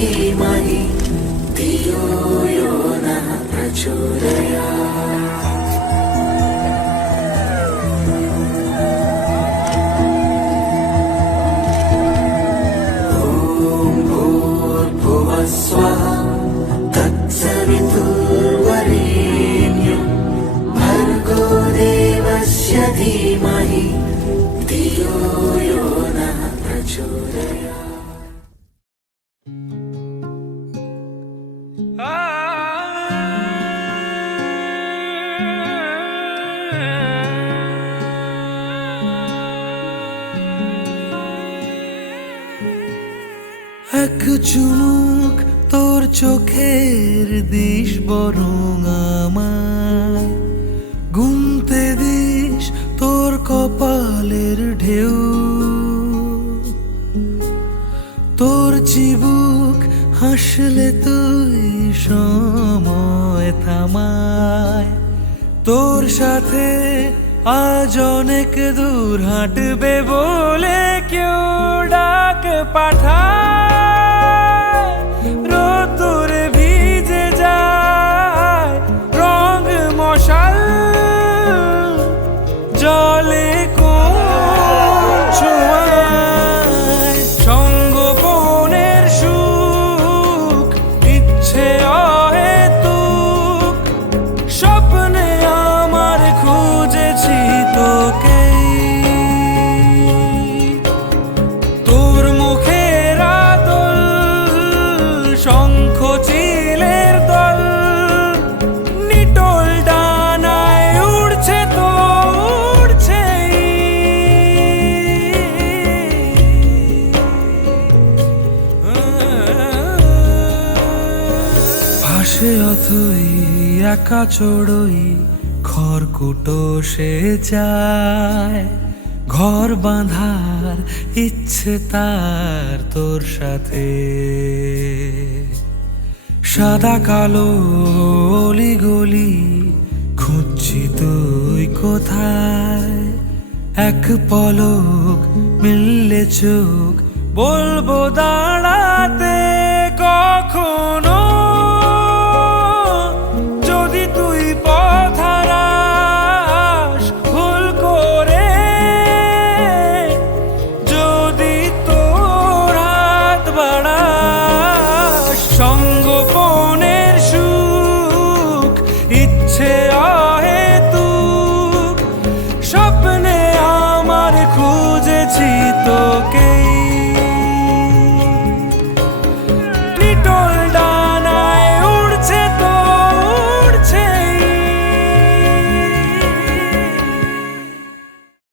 धीमहि धियो यो नः प्रचोदयात्। ॐ भूर्भुवः स्वः तत्सवितुर्वरेण्यं भर्गो देवस्य धीमहि धियो यो नः प्रचोदयात्। এক চুমুক তোর চোখের দিস বরং আমায় গুনতে দিস তোর কপালের ঢেউ, তোর চিবুক হাসলে তুই সময় থামায়, তোর সাথে আজ অনেক দূর হাঁটবে বলে কেউ ডাক পাঠায়, রোদ্দুরে ভিজে যায় রং মশাল, জলে কোন ছোঁয়ায় সঙ্গোপনের সুখ, ইচ্ছে অহেতুক স্বপ্নে আমার খুঁজেছি তোকে, তোর মুখের আদল শঙ্খ চিলের দল নিটোল ডানায় উড়ছে তো উড়ছেই, ভাসে অথই একা চড়ই খড়কুটো সে যায়, ঘর বাঁধার ইচ্ছে তার তোর সাথে, সাদা কালো অলিগলি খুঁজছি তুই কোথায়, এক পলক মিললে চোখ বলবো দাঁড়াতে কখনো, যদি তুই পথ হারাস ভুল করে, যদি তোর হাত বাড়াস সঙ্গোপনের সুখ, ইচ্ছে অহেতুক স্বপ্নে আমার খুঁজেছি তোকে।